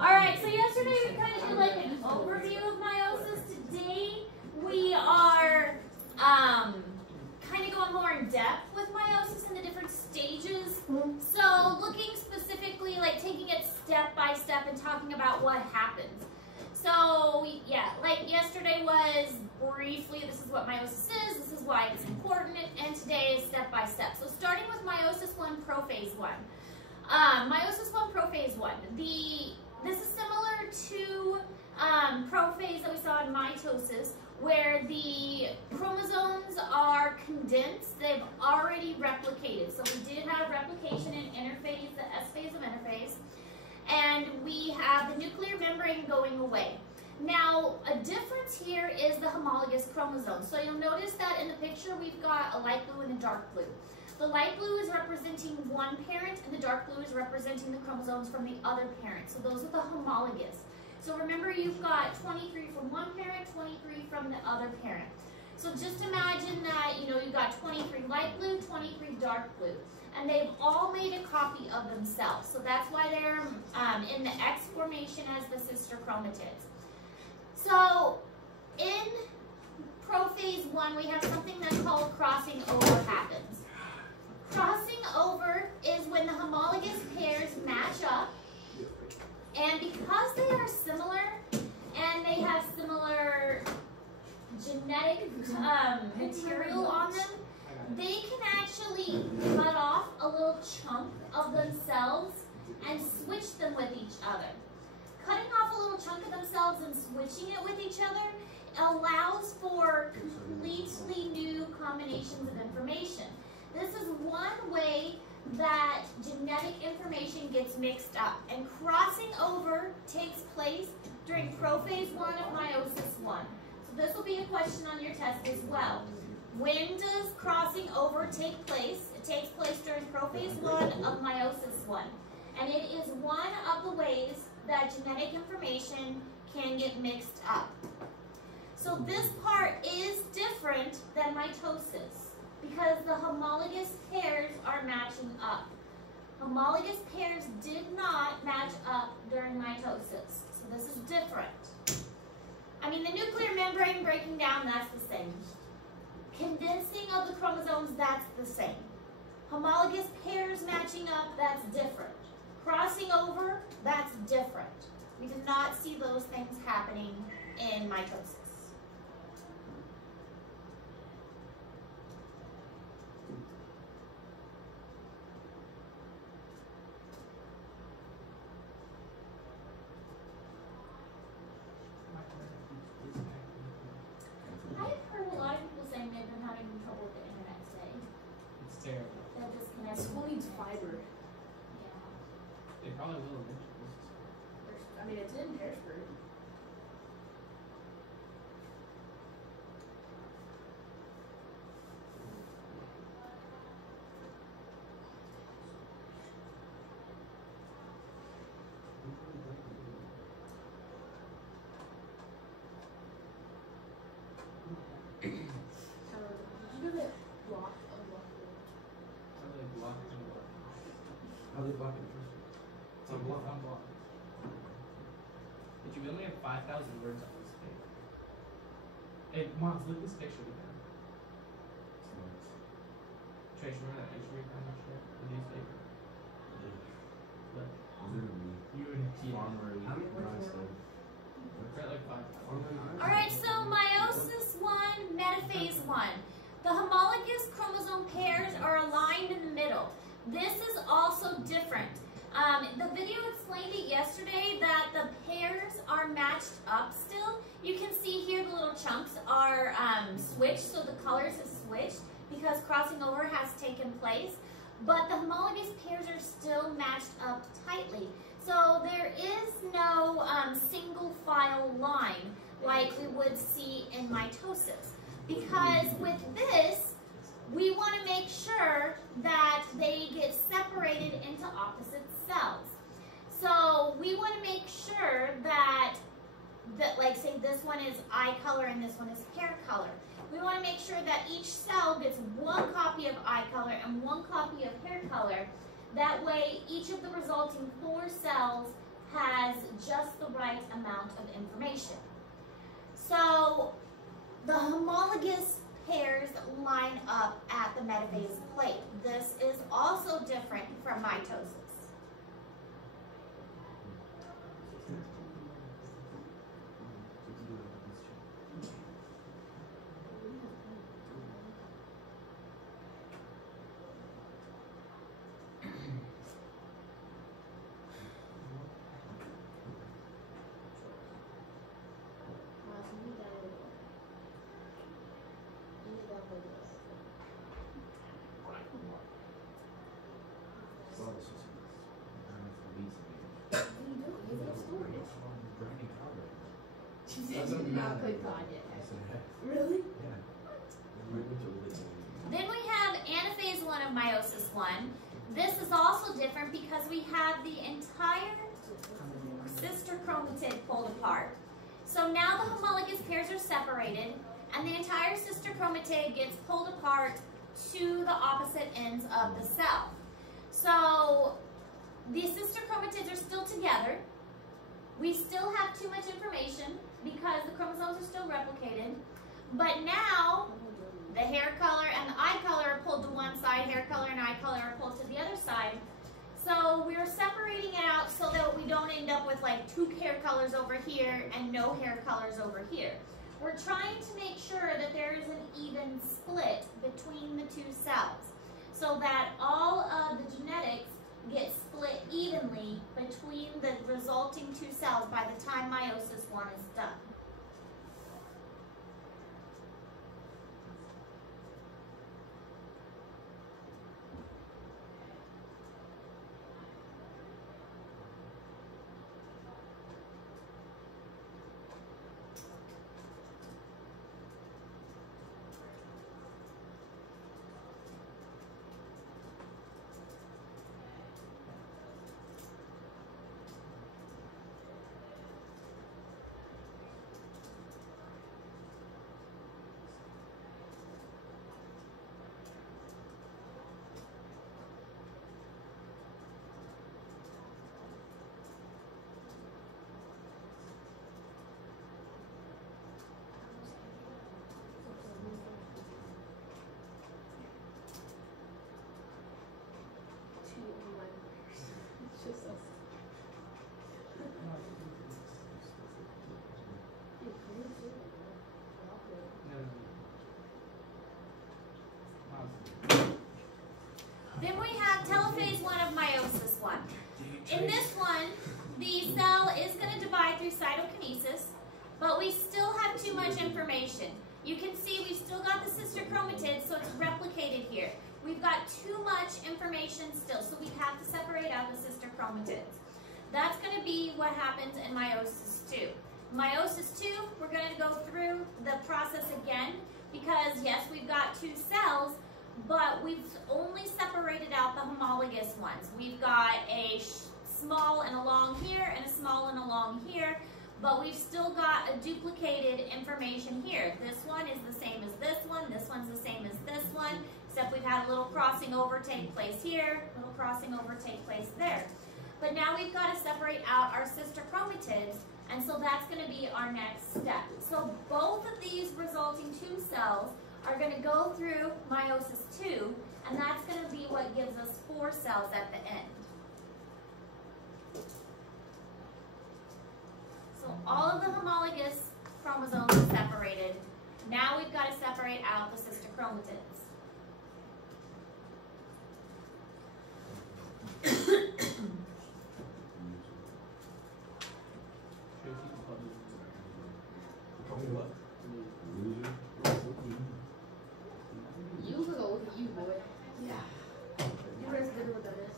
Alright, so yesterday we kind of did like an overview of meiosis. Today we are kind of going more in depth with meiosis and the different stages. So looking specifically, like taking it step by step and talking about what happens. So yeah, like yesterday was briefly, this is what meiosis is, this is why it's important, and today is step by step. So starting with meiosis 1, prophase 1. Meiosis 1, prophase 1. This is similar to prophase that we saw in mitosis, where the chromosomes are condensed. They've already replicated. So we did have replication in interphase, the S phase of interphase, and we have the nuclear membrane going away. Now, a difference here is the homologous chromosome. So you'll notice that in the picture we've got a light blue and a dark blue. The light blue is representing one parent, and the dark blue is representing the chromosomes from the other parent. So those are the homologous. So remember, you've got 23 from one parent, 23 from the other parent. So just imagine that, you've got 23 light blue, 23 dark blue, and they've all made a copy of themselves. So that's why they're in the X formation as the sister chromatids. So in prophase 1, we have something that's called crossing over happens. Crossing over is when the homologous pairs match up, and because they are similar and they have similar genetic material on them, they can actually cut off a little chunk of themselves and switch them with each other. Cutting off a little chunk of themselves and switching it with each other allows for completely new combinations of information. This is one way that genetic information gets mixed up, and crossing over takes place during prophase 1 of meiosis 1. So this will be a question on your test as well. When does crossing over take place? It takes place during prophase 1 of meiosis 1. And it is one of the ways that genetic information can get mixed up. So this part is different than mitosis, because the homologous pairs are matching up. Homologous pairs did not match up during mitosis, so this is different. I mean, the nuclear membrane breaking down, that's the same. Condensing of the chromosomes, that's the same. Homologous pairs matching up, that's different. Crossing over, that's different. We did not see those things happening in mitosis. I've heard a lot of people saying they've been having trouble with the internet today. It's terrible. That disconnect. School needs fiber. Yeah. They probably will eventually. I mean, it's in Harrisburg. Did you know that block unblockable? How do they block it and block it? How they block it? It's unblock, unblock. But you only have 5,000 words on this paper. Hey, Mons, look at this picture again. Trace, remember that picture we found yesterday? The newspaper? Look. You and T. How many words? We're at like 5,000. All right, so meiosis 1, metaphase 1. The homologous chromosome pairs are aligned in the middle. This is also different. The video explained it yesterday that the pairs are matched up still. You can see here the little chunks are switched, so the colors have switched because crossing over has taken place. But the homologous pairs are still matched up tightly. So there is no single file line like we would see in mitosis. Because with this, we want to make sure that they get separated into opposite cells. So we want to make sure that, like say this one is eye color and this one is hair color. We want to make sure that each cell gets one copy of eye color and one copy of hair color. That way, each of the resulting 4 cells has just the right amount of information. So, the homologous pairs line up at the metaphase plate. This is also different from mitosis. Doesn't Not matter. played COD yet. I said, heck, Really? yeah. We went to Lidl. Then we have anaphase 1 of meiosis 1. This is also different because we have the entire sister chromatid pulled apart. So now the homologous pairs are separated, and the entire sister chromatid gets pulled apart to the opposite ends of the cell. So the sister chromatids are still together. We still have too much information because the chromosomes are still replicated. But now the hair color and the eye color are pulled to one side, hair color and eye color are pulled to the other side. So we're separating it out so that we don't end up with like 2 hair colors over here and no hair colors over here. We're trying to make sure that there is an even split between the 2 cells so that all of the genetics get split evenly between the resulting 2 cells by the time meiosis 1 is done. Then we have telophase 1 of meiosis 1. In this one, the cell is going to divide through cytokinesis, but we still have too much information. You can see we've still got the sister chromatid, so it's replicated here. We've got too much information still, so we have to separate out the sister chromatids. That's going to be what happens in meiosis 2. Meiosis 2, we're going to go through the process again, because yes, we've got 2 cells, but we've only separated out the homologous ones. We've got a small and a long here and a small and a long here, but we've still got a duplicated information here. This one is the same as this one's the same as this one, except we've had a little crossing over take place here, a little crossing over take place there. But now we've got to separate out our sister chromatids, and so that's going to be our next step. So both of these resulting 2 cells are going to go through meiosis 2, and that's going to be what gives us 4 cells at the end. So all of the homologous chromosomes are separated. Now we've got to separate out the sister chromatids. Call me what? Loser? You look old, you boy. Yeah. You guys did what that is.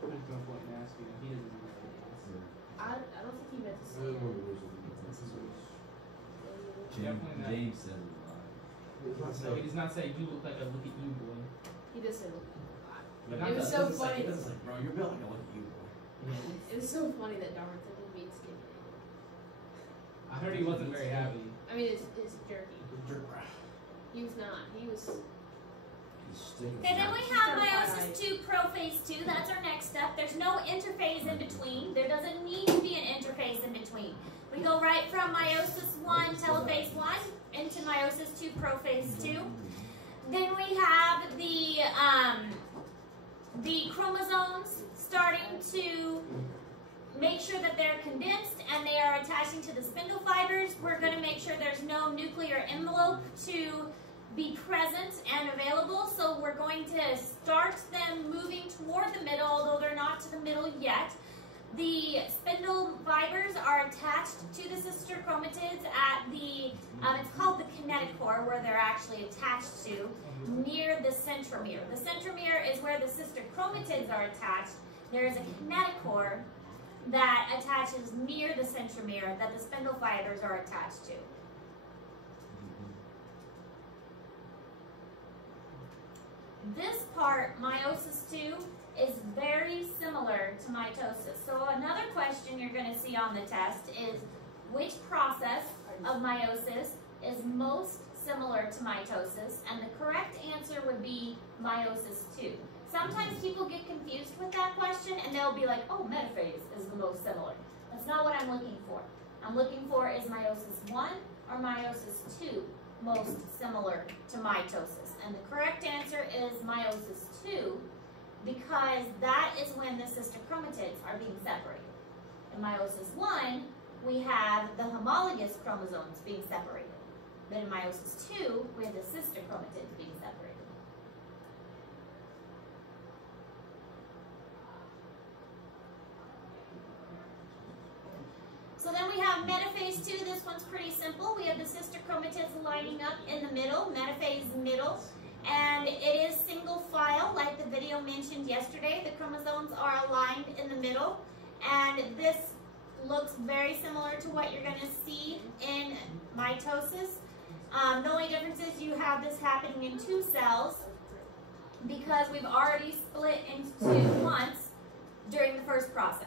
There's no point in asking him. He doesn't know what it is. I don't think he meant to say it. Definitely not. James said it a lot. No, he does not say you look like a look at you boy. He does say look. But It was not so the, funny. It doesn't say, bro, you're built like a look at you, boy. yeah. It was so funny that Darwin said he means skinny. I heard he wasn't very happy. I mean, it's jerky. Jerk, bro. He was not. He was. He's sticking. Okay, then we have meiosis Meiosis 2, prophase 2, that's our next step. There's no interphase in between. There doesn't need to be an interphase in between. We go right from meiosis 1, telophase 1, into meiosis 2, prophase 2. Then we have the chromosomes starting to make sure that they're condensed and they are attaching to the spindle fibers. We're going to make sure there's no nuclear envelope to be present and available. So we're going to start them moving toward the middle, although they're not to the middle yet. The spindle fibers are attached to the sister chromatids at the, it's called the kinetochore, where they're actually attached to, near the centromere. The centromere is where the sister chromatids are attached. There is a kinetochore that attaches near the centromere that the spindle fibers are attached to. This part, meiosis 2, is very similar to mitosis. So another question you're going to see on the test is which process of meiosis is most similar to mitosis? And the correct answer would be meiosis 2. Sometimes people get confused with that question and they'll be like, oh, metaphase is the most similar. That's not what I'm looking for. I'm looking for is meiosis 1 or meiosis 2 most similar to mitosis? And the correct answer is meiosis 2, because that is when the sister chromatids are being separated. In meiosis 1, we have the homologous chromosomes being separated. But in meiosis 2, we have the sister chromatids being separated. So then we have metaphase 2. This one's pretty simple. We have the sister chromatids lining up in the middle, metaphase middle. And it is single file, like the video mentioned yesterday. The chromosomes are aligned in the middle. And this looks very similar to what you're going to see in mitosis. The only difference is you have this happening in 2 cells because we've already split into 2 once during the first process.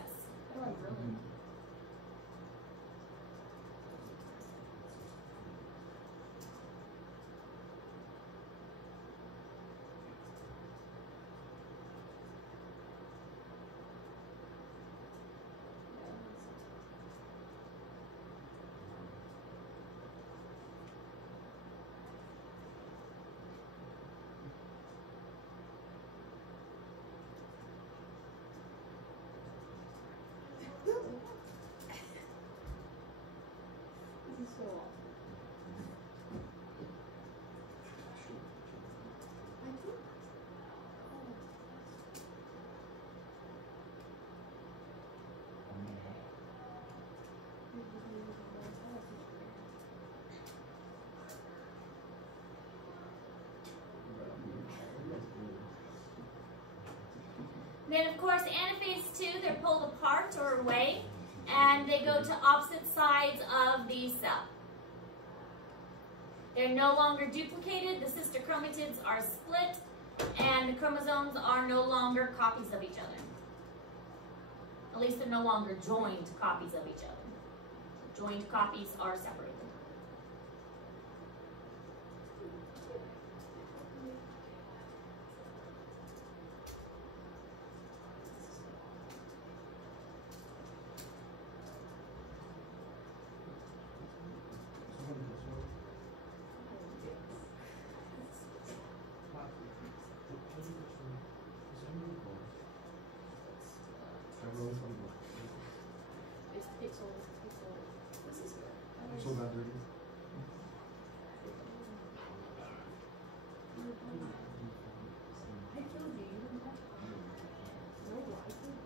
Then, of course, anaphase 2, they're pulled apart or away, and they go to opposite sides of the cell. They're no longer duplicated, the sister chromatids are split, and the chromosomes are no longer copies of each other. At least they're no longer joined copies of each other. Joined copies are separated. It's pixel. This is good. So that dirty. I killed you. You didn't have to. No, I did.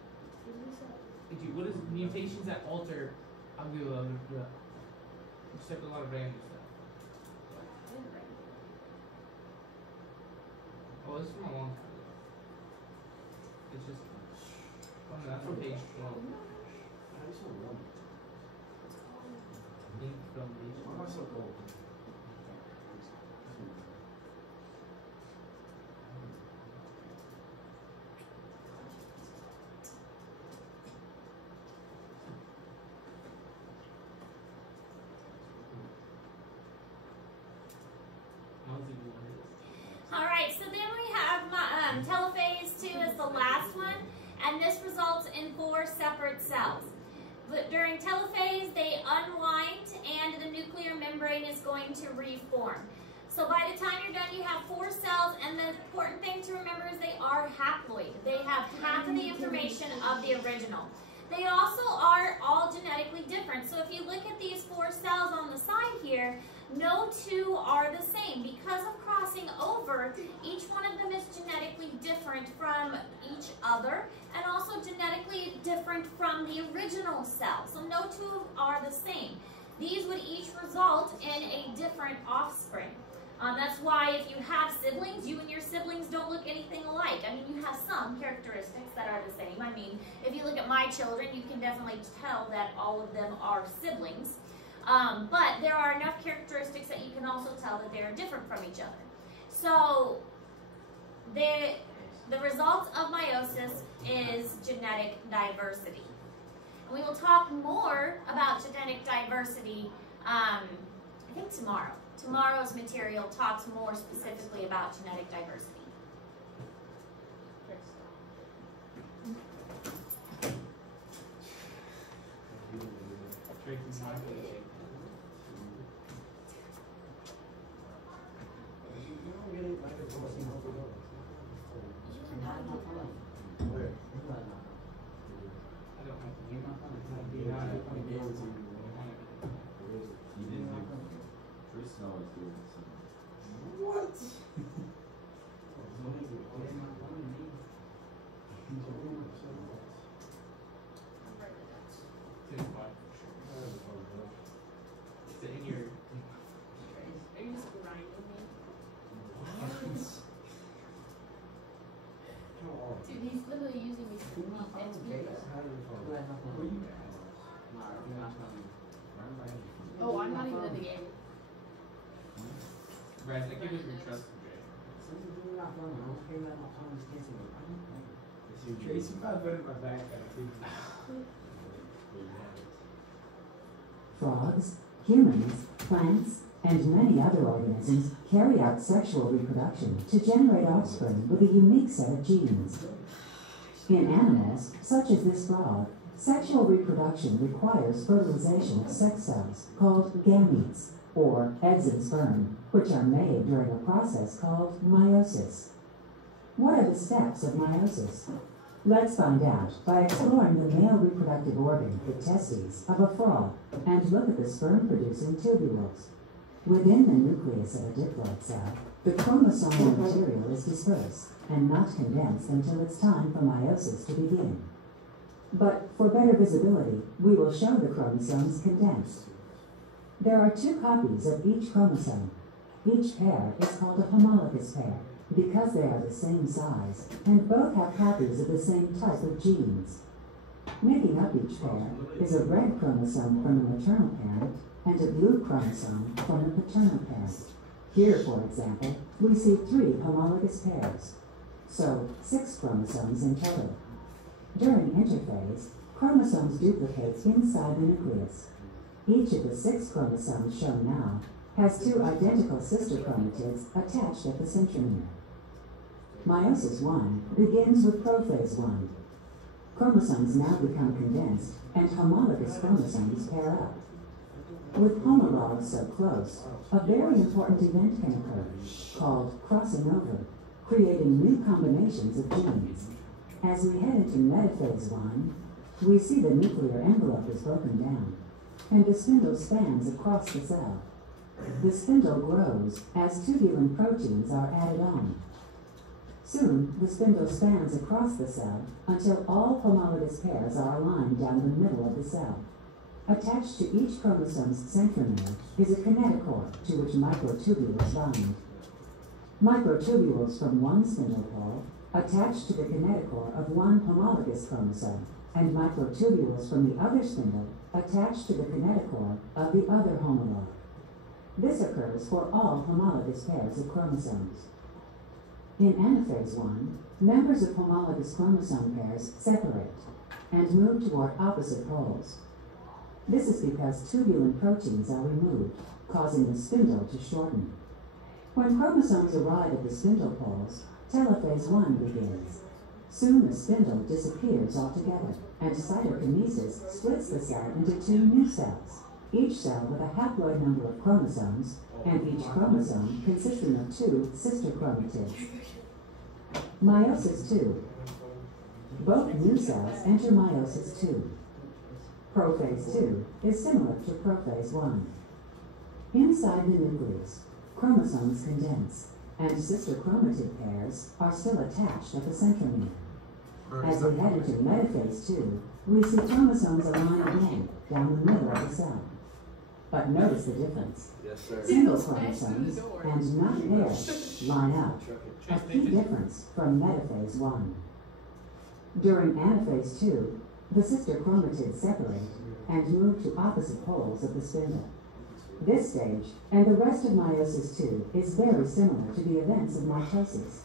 Give me some. Dude, what is mutations that alter? Just like a lot of random stuff. Oh, this is from a long time ago. It's just, that's on page 12. I'm so warm. Link from page Why am I so cold? All right, so then we have telophase 2 the last one, and this results in 4 separate cells. But during telophase, they unwind and the nuclear membrane is going to reform. So by the time you're done, you have 4 cells, and the important thing to remember is they are haploid. They have half of the information of the original. They also are all genetically different. So if you look at these 4 cells on the side here, no 2 are the same. Because of crossing over, each one of them is genetically different from each other, and also genetically different from the original cell. So no 2 are the same. These would each result in a different offspring. That's why if you have siblings, you and your siblings don't look anything alike. I mean, you have some characteristics that are the same. I mean, if you look at my children, you can definitely tell that all of them are siblings. But there are enough characteristics that you can also tell that they are different from each other. So the result of meiosis is genetic diversity. And we will talk more about genetic diversity, I think tomorrow. Tomorrow's material talks more specifically about genetic diversity. What? Are you just grinding me? Dude, he's literally using me to beat and beat. Oh, I'm not even in the game. Raz, I give it your trust to Jay. Tracy, if I put in my back, Frogs, humans, plants, and many other organisms carry out sexual reproduction to generate offspring with a unique set of genes. In animals, such as this frog, sexual reproduction requires fertilization of sex cells called gametes, or eggs and sperm, which are made during a process called meiosis. What are the steps of meiosis? Let's find out by exploring the male reproductive organ, the testes, of a frog, and look at the sperm-producing tubules. Within the nucleus of a diploid cell, the chromosomal material is dispersed and not condensed until it's time for meiosis to begin. But for better visibility, we will show the chromosomes condensed. There are 2 copies of each chromosome. Each pair is called a homologous pair because they are the same size and both have copies of the same type of genes. Making up each pair is a red chromosome from the maternal parent and a blue chromosome from the paternal parent. Here, for example, we see 3 homologous pairs, so 6 chromosomes in total. During interphase, chromosomes duplicate inside the nucleus. Each of the 6 chromosomes shown now has 2 identical sister chromatids attached at the centromere. Meiosis 1 begins with prophase 1. Chromosomes now become condensed and homologous chromosomes pair up. With homologs so close, a very important event can occur, called crossing over, creating new combinations of genes. As we head into metaphase 1, we see the nuclear envelope is broken down, and the spindle spans across the cell. The spindle grows as tubulin proteins are added on. Soon, the spindle spans across the cell until all homologous pairs are aligned down the middle of the cell. Attached to each chromosome's centromere is a kinetochore to which microtubules bind. Microtubules from one spindle pole attach to the kinetochore of one homologous chromosome, and microtubules from the other spindle attach to the kinetochore of the other homolog. This occurs for all homologous pairs of chromosomes. In anaphase 1, members of homologous chromosome pairs separate and move toward opposite poles. This is because tubulin proteins are removed, causing the spindle to shorten. When chromosomes arrive at the spindle poles, telophase 1 begins. Soon the spindle disappears altogether, and cytokinesis splits the cell into 2 new cells, each cell with a haploid number of chromosomes, and each chromosome consisting of 2 sister chromatids. Meiosis II. Both new cells enter meiosis II. Prophase II is similar to prophase I. Inside the nucleus, chromosomes condense, and sister chromatid pairs are still attached at the centromere. As we head into metaphase II, we see chromosomes align again down the middle of the cell. But notice the difference. Yes, sir. Single chromosomes and not pairs line up, a key difference from metaphase I. During anaphase II, the sister chromatids separate and move to opposite poles of the spindle. This stage and the rest of meiosis II is very similar to the events of mitosis.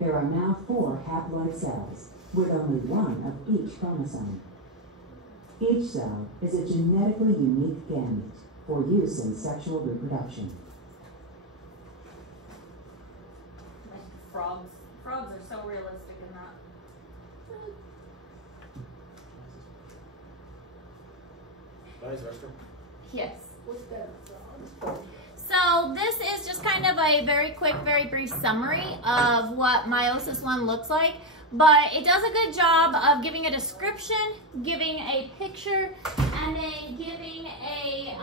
There are now 4 haploid cells, with only 1 of each chromosome. Each cell is a genetically unique gamete for use in sexual reproduction. Like frogs. Frogs are so realistic in that. Nice, Esther. Yes. What's that? Frog? So this is just kind of a very quick, very brief summary of what meiosis I looks like, but it does a good job of giving a description, giving a picture, and then giving a,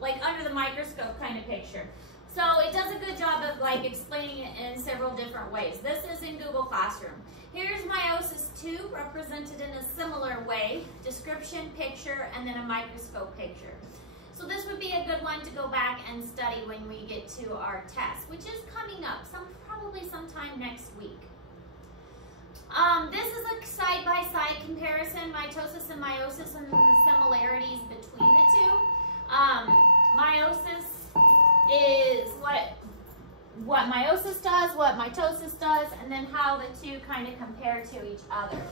like under the microscope kind of picture. So it does a good job of like explaining it in several different ways. This is in Google Classroom. Here's meiosis II represented in a similar way, description, picture, and then a microscope picture. So this would be a good one to go back and study when we get to our test, which is coming up, probably sometime next week. This is a side-by-side comparison, mitosis and meiosis, and the similarities between the two. Meiosis is what meiosis does, what mitosis does, and then how the two kind of compare to each other.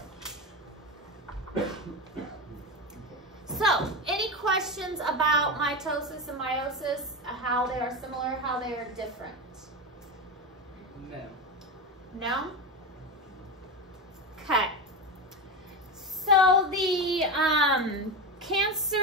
So, any questions about mitosis and meiosis, how they are similar, how they are different? No. No? Okay. So the cancer